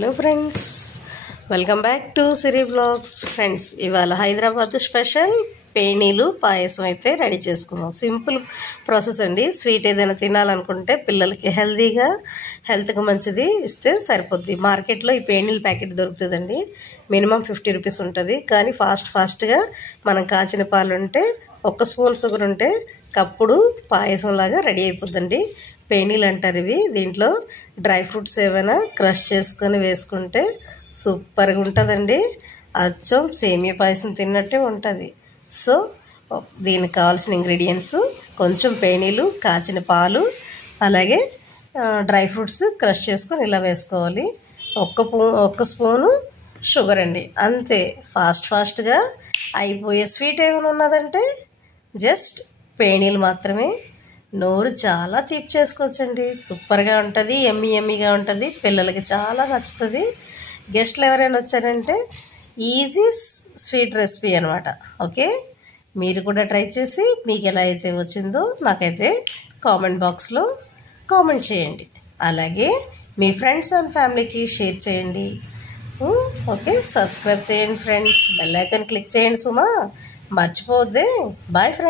Hello friends, welcome back to Siri blogs. Friends, ఇవాళ Hyderabad special పేనీలు పాయసం అయితే ready చేసుకుందాం. సింపుల్ ప్రాసెస్ అండి. స్వీట్ ఏదైనా తినాలనుకుంటే పిల్లలకి హెల్త్కి మంచిది ఇస్తే సరిపోద్ది. మార్కెట్లో ఈ పేనీల ప్యాకెట్ దొరుకుతుందండి. మినిమం 50 రూపీస్ ఉంటుంది. కానీ ఫాస్ట్గా మనం కాచిన పాలు ఉంటే 1 స్పూన్ షుగర్ ఉంటే కప్పుడు పాయసంలాగా రెడీ అయిపోద్దండి. పేనీలు అంటారు ఇవి. దీంట్లో డ్రై ఫ్రూట్స్ ఏమైనా క్రష్ చేసుకొని వేసుకుంటే సూపర్గా ఉంటుందండి. అచ్చం సేమియా పాయసం తిన్నట్టే ఉంటుంది. సో దీనికి కావాల్సిన ఇంగ్రీడియంట్స్ కొంచెం పేనీలు, కాచిన పాలు, అలాగే డ్రై ఫ్రూట్స్ క్రష్ చేసుకొని ఇలా వేసుకోవాలి. 1 స్పూను షుగర్ అండి. అంతే. ఫాస్ట్గా అయిపోయే స్వీట్ ఏమైనా ఉన్నదంటే జస్ట్ పేనీలు మాత్రమే. నోరు చాలా తీపి చేసుకోవచ్చండి. సూపర్గా ఉంటుంది, ఎమ్మీగా ఉంటుంది. పిల్లలకి చాలా నచ్చుతుంది. గెస్ట్లు ఎవరైనా వచ్చారంటే ఈజీ స్వీట్ రెసిపీ అనమాట. ఓకే, మీరు కూడా ట్రై చేసి మీకు ఎలా అయితే వచ్చిందో నాకైతే కామెంట్ బాక్స్లో కామెంట్ చేయండి. అలాగే మీ ఫ్రెండ్స్ అండ్ ఫ్యామిలీకి షేర్ చేయండి. ఓకే, సబ్స్క్రైబ్ చేయండి ఫ్రెండ్స్. బెల్ ఐకాన్ క్లిక్ చేయండి సుమా, మర్చిపోవద్దే. Bye friends.